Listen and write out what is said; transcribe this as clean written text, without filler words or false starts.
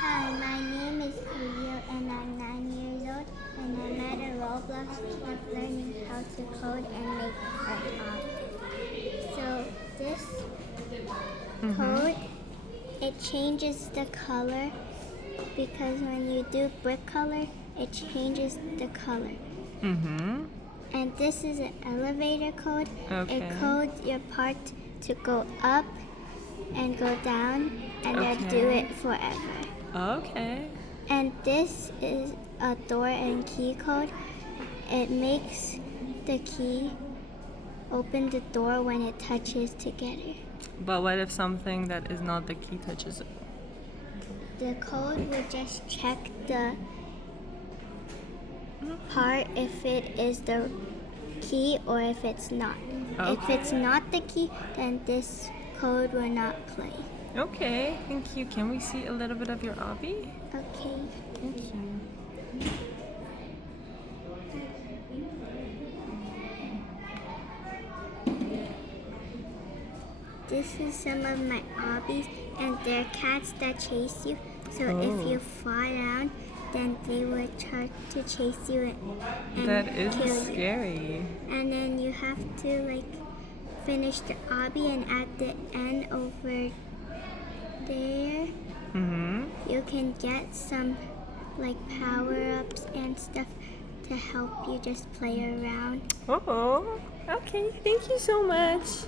Hi, my name is Cleo and I'm 9 years old and I'm at a Roblox camp learning how to code and make art. So this code, it changes the color because when you do brick color, it changes the color. And this is an elevator code. Okay. It codes your part to go up and go down and then do it forever. Okay. And this is a door and key code. It makes the key open the door when it touches together. But what if something that is not the key touches it? The code will just check the part if it is the key or if it's not. If it's not the key, then this code will not play. Okay, thank you. Can we see a little bit of your obby? Okay. Thank you. This is some of my obbies, and they're cats that chase you. So if you fall down, then they will try to chase you and That is kill you. scary. And then you have to finish the obby, and at the end over there, you can get some power-ups and stuff to help you just play around. Oh, okay. Thank you so much.